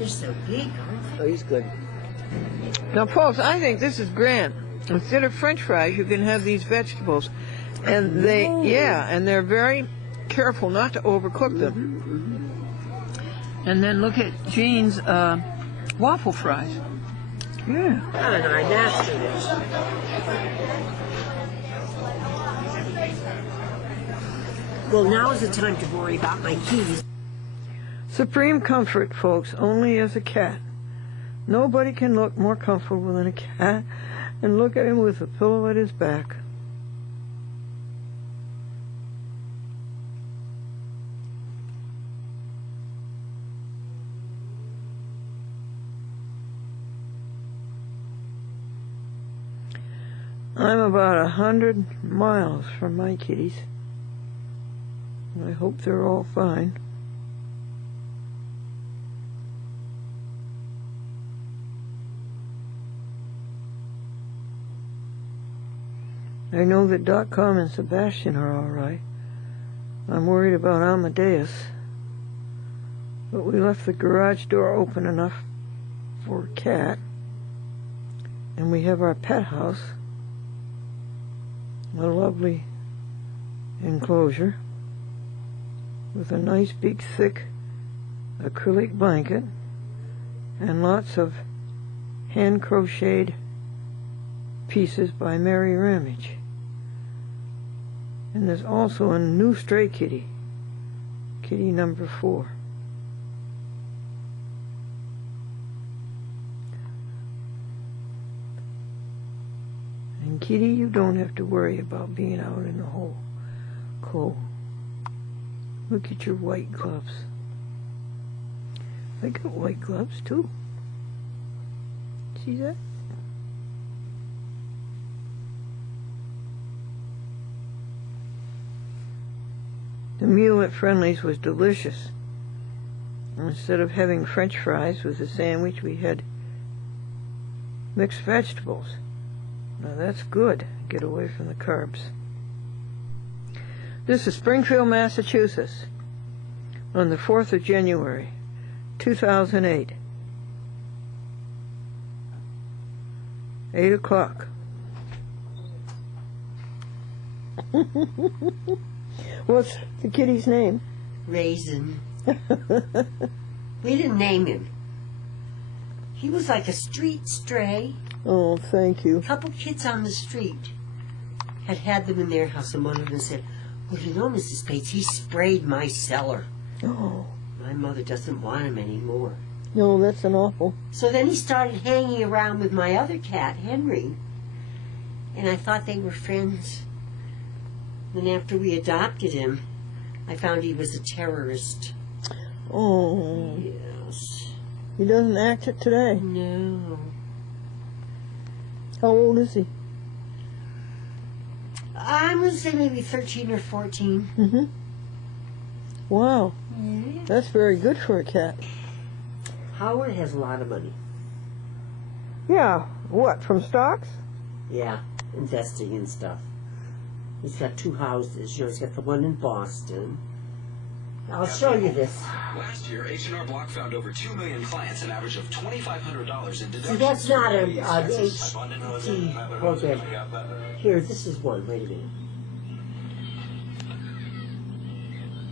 They're so big, aren't they? Oh, he's good. Now, folks, I think this is grand. Instead of French fries, you can have these vegetables, and they're very careful not to overcook them. And then look at Jean's waffle fries. Yeah. And I mastered it. Well, now is the time to worry about my keys. Supreme comfort, folks, only as a cat. Nobody can look more comfortable than a cat, and look at him with a pillow at his back. I'm about 100 miles from my kitties. I hope they're all fine. I know that .com and Sebastian are all right. I'm worried about Amadeus. But we left the garage door open enough for a cat. And we have our pet house. A lovely enclosure with a nice big thick acrylic blanket and lots of hand crocheted pieces by Mary Ramage. And there's also a new stray kitty, kitty number 4. And kitty, you don't have to worry about being out in the whole cold. Look at your white gloves. I got white gloves too. See that? The meal at Friendly's was delicious. Instead of having French fries with the sandwich, we had mixed vegetables. Now that's good. Get away from the carbs. This is Springfield, Massachusetts, on the 4th of January, 2008. 8 o'clock. What's the kitty's name? Raisin. We didn't name him. He was like a street stray. Oh, thank you. A couple kids on the street had them in their house, and one of them said, "Well, you know, Mrs. Bates, he sprayed my cellar. Oh. My mother doesn't want him anymore." No, that's an awful. So then he started hanging around with my other cat, Henry, and I thought they were friends. Then after we adopted him, I found he was a terrorist. Oh. Yes. He doesn't act it today. No. How old is he? I'm going to say maybe 13 or 14. Mm-hmm. Wow. Yeah. That's very good for a cat. Howard has a lot of money. Yeah. What, from stocks? Yeah, investing in stuff. He's got 2 houses. You know, he's got the one in Boston. I'll show you this. Last year, H&R Block found over 2 million clients, an average of $2,500 in deductions. See, that's not an HT program. Here, this is one. Wait a minute.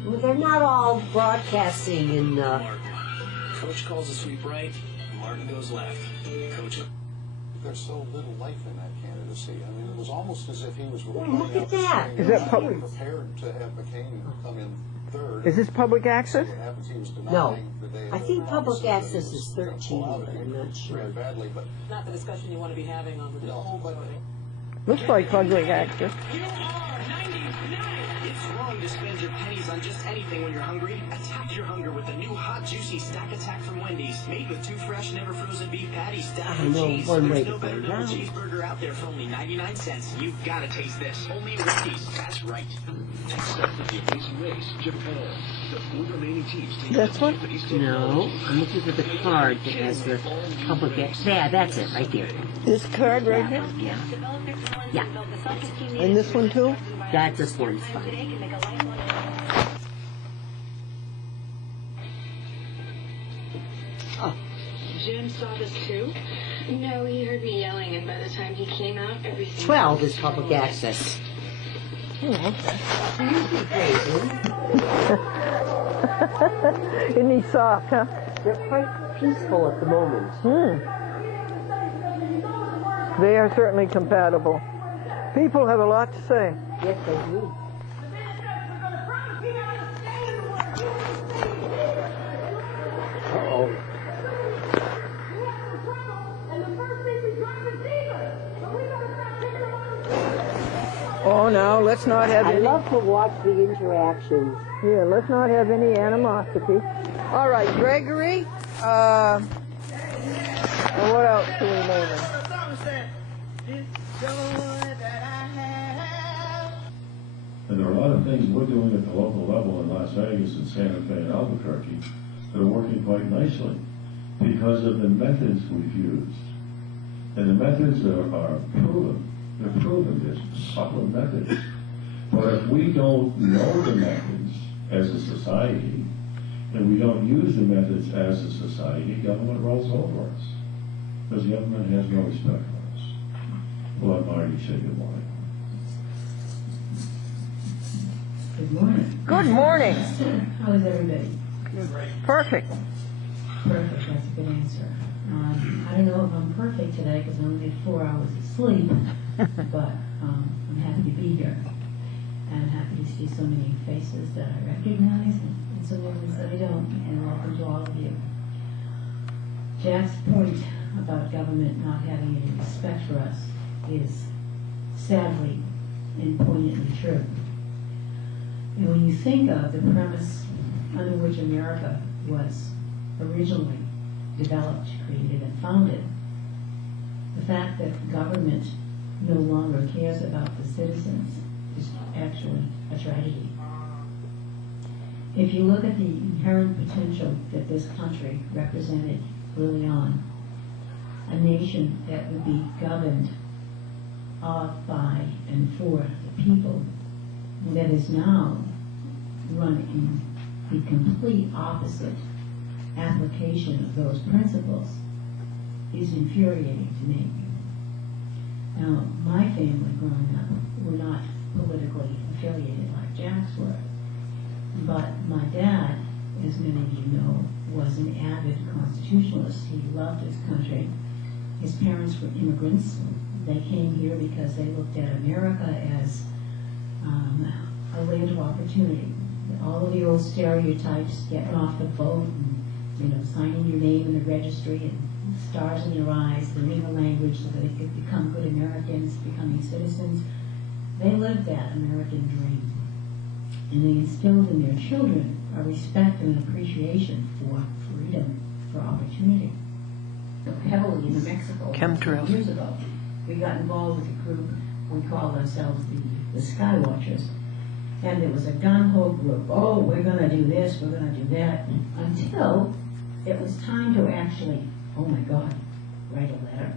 Well, they're not all broadcasting in... Coach calls a sweep right, Martin goes left. Coach... There's so little life in that candidacy. I mean, it was almost as if he was look at that. Is that public? Prepared to have McCain come in third. Is this public access? What happens, he was denying No. the day I think public access is gonna 13, pull out but of I'm it not sure. very badly, but Not the discussion you want to be having on the no, but Looks like public access. You are 99! It's wrong to spend your pennies on just anything when you're hungry. Attack your hunger with the new hot, juicy Stack Attack from Wendy's. Made with 2 fresh, never frozen beef patties stacked with cheese. one way There's no to better go double down. cheeseburger out there for only 99 cents. You've got to taste this. Only Wendy's. That's right. Except with the amazing race, Japan. The 4 remaining teams take That's one? No, I'm looking for the card that has the public access. Yeah, that's it, right there. This card right here? Yeah. Yeah. And this one too? That this one's fine. Oh. Jim saw this too? No, he heard me yelling, and by the time he came out, everything... 12 is public access. Oh, okay. Crazy. Isn't he soft, huh? They're quite peaceful at the moment. They are certainly compatible. People have a lot to say. Yes, they do. Uh-oh. Oh, now, let's not have I any... love to watch the interactions. Yeah, let's not have any animosity. All right, Gregory. And what else do we name him? And there are a lot of things we're doing at the local level in Las Vegas and Santa Fe and Albuquerque that are working quite nicely because of the methods we've used. And the methods are proven. They're proven. There's solid methods. But if we don't know the methods as a society, and we don't use the methods as a society, government rolls over us. Because the government has no respect for us. We'll let Marty say good morning. Good morning. Good morning. How is everybody? Perfect. Perfect, that's a good answer. I don't know if I'm perfect today because I only had 4 hours of sleep, but I'm happy to be here. And happy to see so many faces that I recognize and so many ones that I don't, and welcome to all of you. Jack's point about government not having any respect for us is sadly and poignantly true. And when you think of the premise under which America was originally developed, created, and founded, the fact that government no longer cares about the citizens is actually a tragedy. If you look at the inherent potential that this country represented early on, a nation that would be governed of, by, and for the people, that is now run in the complete opposite application of those principles, is infuriating to me. Now, my family growing up were not politically affiliated like Jack's were, but my dad, as many of you know, was an avid constitutionalist. He loved his country. His parents were immigrants. They came here because they looked at America as a land of opportunity. All of the old stereotypes, getting off the boat, and signing your name in the registry, and stars in your eyes, learning a language so that they could become good Americans, becoming citizens. They lived that American dream. And they instilled in their children a respect and an appreciation for freedom, for opportunity. So heavily in New Mexico, Chemtrails. years ago, we got involved with a group, we called ourselves the Sky Watchers. And it was a gung-ho group. Oh, we're going to do this, we're going to do that. Until it was time to actually, oh my God, write a letter,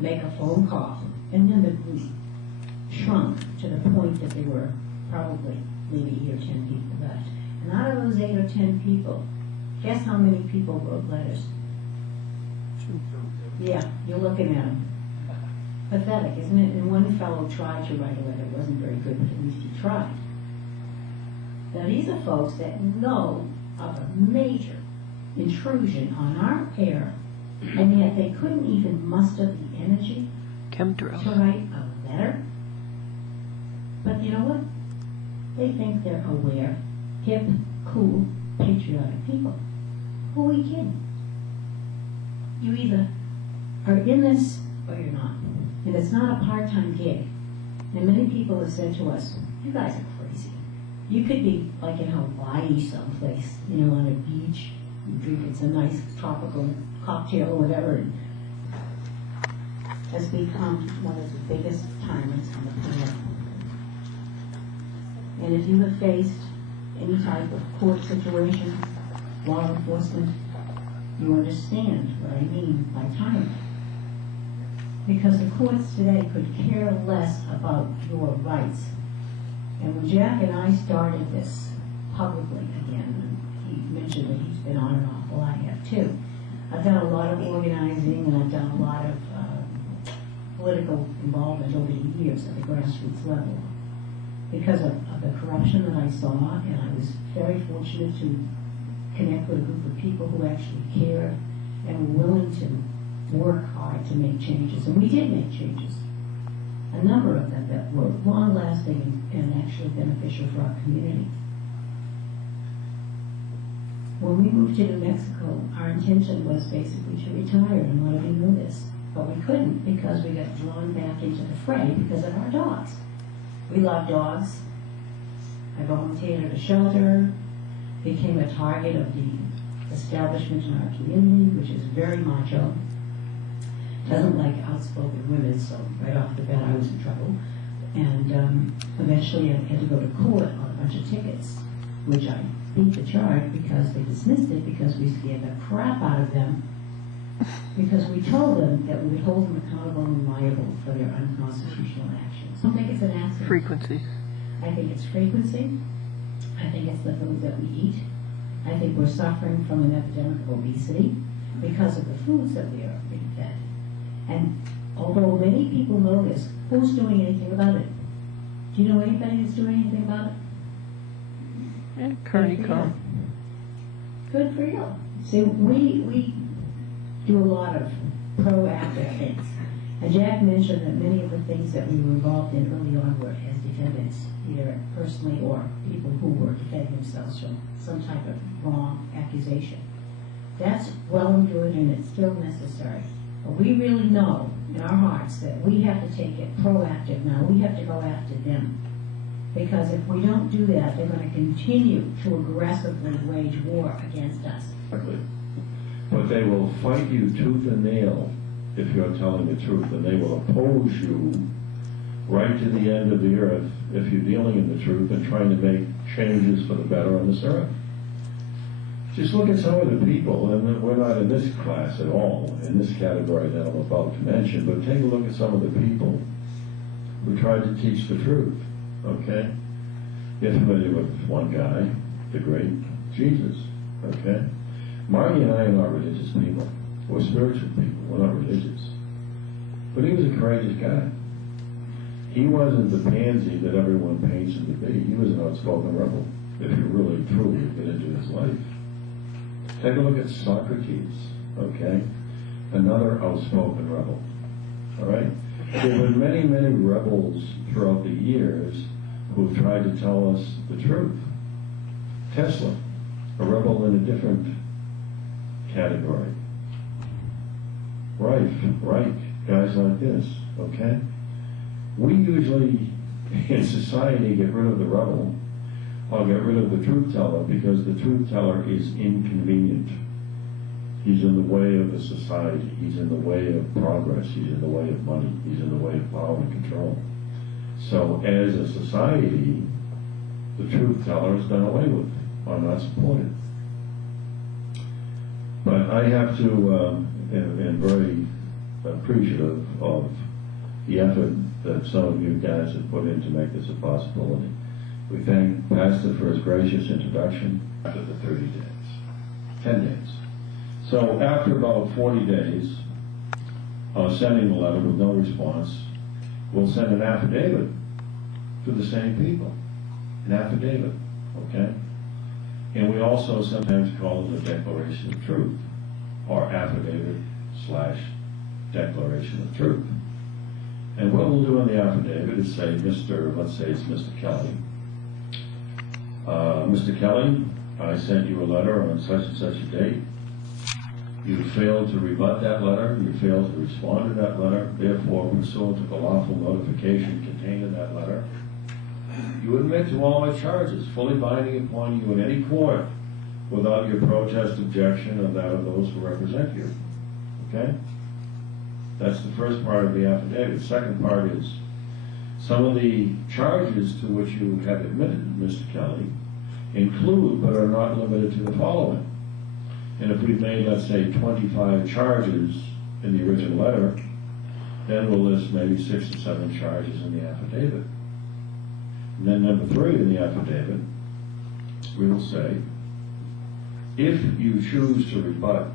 make a phone call. And then the group shrunk to the point that there were probably maybe 8 or 10 people left. And out of those 8 or 10 people, guess how many people wrote letters? Yeah, you're looking at them. Pathetic, isn't it? And one fellow tried to write a letter. It wasn't very good, but at least he tried. Now these are folks that know of a major intrusion on our air, and yet they couldn't even muster the energy Chemtrails. to write a letter. But you know what? They think they're aware, hip, cool, patriotic people. Who are we kidding? You either are in this or you're not. And it's not a part-time gig. And many people have said to us, you guys are crazy. You could be like in Hawaii someplace, on a beach, you drinking some nice tropical cocktail or whatever. And has become one of the biggest tyrants on the planet. And if you have faced any type of court situation, law enforcement, you understand what I mean by tyrant. Because the courts today could care less about your rights. And when Jack and I started this publicly again, and he mentioned that he's been on and off, well, I have too. I've done a lot of organizing, and I've done a lot of political involvement over the years at the grassroots level because of the corruption that I saw, and I was very fortunate to connect with a group of people who actually cared and were willing to work hard to make changes. And we did make changes, a number of them that were long-lasting and actually beneficial for our community. When we moved to New Mexico, our intention was basically to retire and let it do this. But we couldn't because we got drawn back into the fray because of our dogs. We love dogs. I volunteered at a shelter, became a target of the establishment in our community, which is very macho. Doesn't like outspoken women, so right off the bat I was in trouble. And eventually I had to go to court on a bunch of tickets, which I beat the charge because they dismissed it because we scared the crap out of them because we told them that we would hold them accountable and liable for their unconstitutional actions. I don't think it's an accident. Frequency. I think it's frequency. I think it's the food that we eat. I think we're suffering from an epidemic of obesity because of the foods that we are being fed. And although many people know this, who's doing anything about it? Do you know anybody that's doing anything about it? Yeah, Kearney Cone. Good for you. See, we do a lot of proactive things. And Jack mentioned that many of the things that we were involved in early on were as defendants, either personally or people who were defending themselves from some type of wrong accusation. That's well and good, and it's still necessary. But we really know in our hearts that we have to take it proactive now. We have to go after them. Because if we don't do that, they're going to continue to aggressively wage war against us. But they will fight you tooth and nail if you're telling the truth, and they will oppose you right to the end of the earth if you're dealing in the truth and trying to make changes for the better on this earth. Just look at some of the people, and we're not in this class at all, in this category that I'm about to mention, but take a look at some of the people who tried to teach the truth, okay? You're familiar with one guy, the great Jesus, okay? Marty and I are not religious people. We're spiritual people. We're not religious. But he was a courageous guy. He wasn't the pansy that everyone paints him to be. He was an outspoken rebel, if you really, truly get into his life. Take a look at Socrates, okay? Another outspoken rebel, all right? There have been many, many rebels throughout the years who have tried to tell us the truth. Tesla, a rebel in a different category. Reich, guys like this, okay? We usually, in society, get rid of the rebel or get rid of the truth teller because the truth teller is inconvenient. He's in the way of the society. He's in the way of progress. He's in the way of money. He's in the way of power and control. So as a society, the truth teller is done away with or not supported. But I have to, and very appreciative of the effort that some of you guys have put in to make this a possibility. We thank Pastor for his gracious introduction after the 30 days, 10 days. So after about 40 days of sending the letter with no response, we'll send an affidavit to the same people, an affidavit, okay? And we also sometimes call it a declaration of truth, or affidavit / declaration of truth. And what we'll do in the affidavit is say, let's say it's Mr. Kelly. Mr. Kelly, I sent you a letter on such and such a date. You failed to rebut that letter. You failed to respond to that letter. Therefore, pursuant to the lawful notification contained in that letter, you admit to all my charges, fully binding upon you in any court without your protest, objection, or that of those who represent you. Okay? That's the first part of the affidavit. Second part is some of the charges to which you have admitted, Mr. Kelly, include but are not limited to the following. And if we've made, let's say, 25 charges in the original letter, then we'll list maybe 6 or 7 charges in the affidavit. And then number 3 in the affidavit, we will say, if you choose to rebut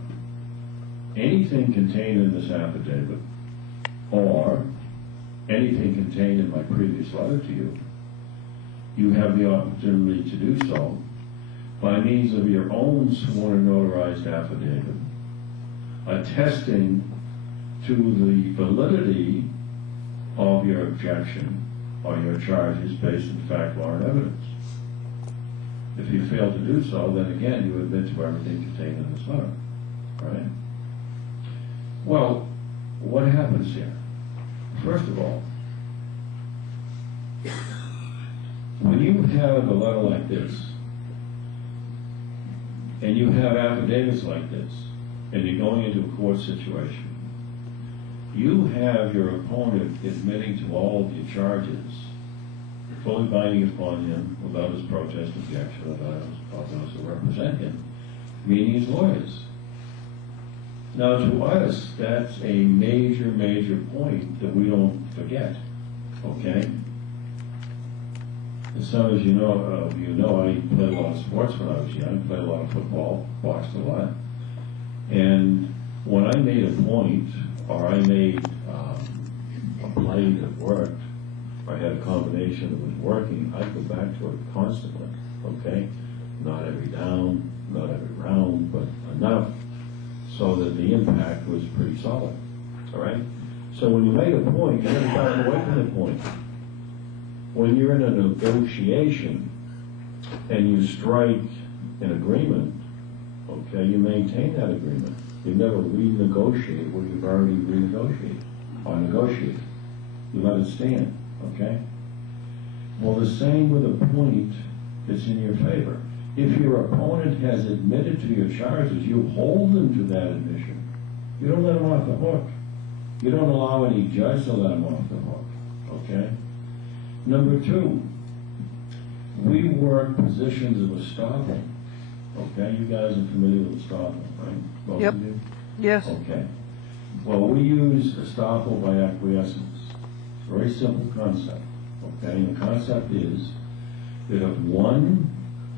anything contained in this affidavit or anything contained in my previous letter to you, you have the opportunity to do so by means of your own sworn and notarized affidavit, attesting to the validity of your objection or your charges based on fact, law, and evidence. If you fail to do so, then again you admit to everything contained in this letter, right? Well, what happens here? First of all, when you have a letter like this, and you have affidavits like this, and you're going into a court situation, you have your opponent admitting to all of your charges, fully binding upon him without his protest, objection, without those who represent him, meaning his lawyers. Now, to us, that's a major, major point that we don't forget, okay? As some as you know, I played a lot of sports when I was young, played a lot of football, boxed a lot. And when I made a point, or I made a play that worked, or I had a combination that was working, I'd go back to it constantly, okay? Not every down, not every round, but enough so that the impact was pretty solid, all right? So when you made a point, you never got away from the point. When you're in a negotiation and you strike an agreement, okay, you maintain that agreement. You never renegotiate what you've already renegotiated or negotiated. You let it stand, okay? Well, the same with a point that's in your favor. If your opponent has admitted to your charges, you hold them to that admission. You don't let them off the hook. You don't allow any judge to let them off the hook, okay? Number two, we work positions of estoppel. Okay, you guys are familiar with estoppel, right? Most Yep. of you? Yes. Okay. Well, we use estoppel by acquiescence. It's a very simple concept. Okay, and the concept is that if one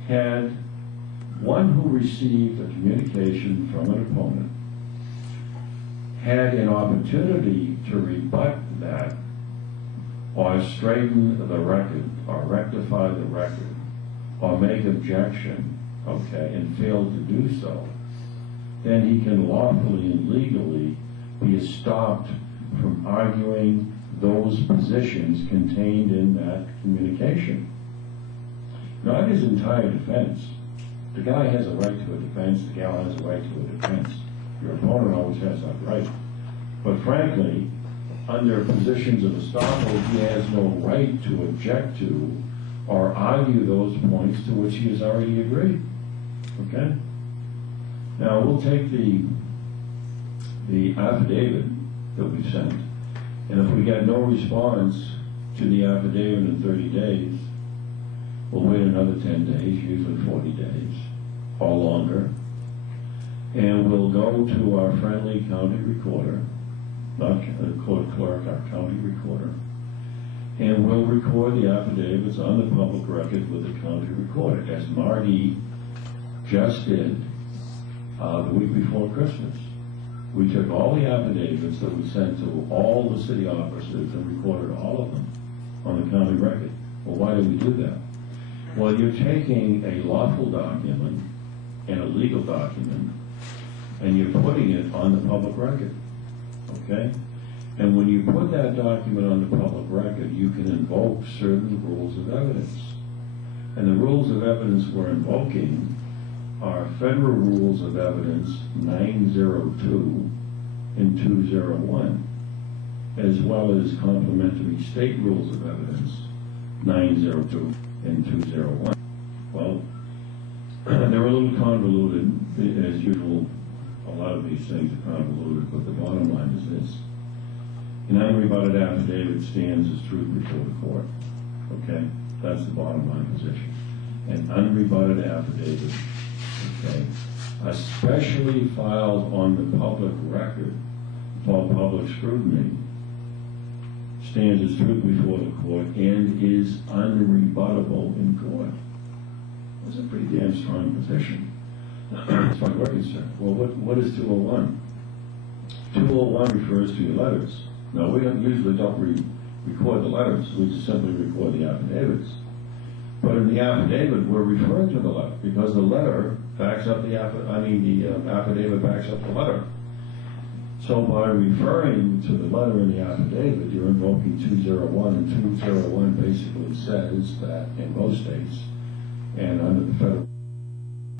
who received a communication from an opponent had an opportunity to rebut that, or straighten the record, or rectify the record, or make objection, okay, and failed to do so, then he can lawfully and legally be stopped from arguing those positions contained in that communication. Not his entire defense. The guy has a right to a defense, the gal has a right to a defense. Your opponent always has that right. But frankly, under positions of estoppel, he has no right to object to or argue those points to which he has already agreed. Okay? Now, we'll take the affidavit that we sent, and if we get no response to the affidavit in 30 days, we'll wait another 10 days, usually 40 days, or longer, and we'll go to our friendly county recorder, not court clerk, our county recorder, and we'll record the affidavits on the public record with the county recorder, as Marty just did the week before Christmas. We took all the affidavits that we sent to all the city officers and recorded all of them on the county record. Well, why do we do that? Well, you're taking a lawful document and a legal document, and you're putting it on the public record. Okay? And when you put that document on the public record, you can invoke certain rules of evidence. And the rules of evidence we're invoking are Federal Rules of Evidence 902 and 201, as well as complementary state rules of evidence 902 and 201. Well, they're a little convoluted, as usual. A lot of these things are convoluted, but the bottom line is this. An unrebutted affidavit stands as truth before the court. Okay? That's the bottom line position. An unrebutted affidavit, okay, especially filed on the public record for public scrutiny, stands as truth before the court and is unrebuttable in court. That's a pretty damn strong position. As far as we're concerned. Well, what is 201? 201 refers to your letters. Now, we usually don't record the letters, we just simply record the affidavits. But in the affidavit, we're referring to the letter, because the letter backs up the affidavit backs up the letter. So by referring to the letter in the affidavit, you're invoking 201, and 201 basically says that in most states, and under the federal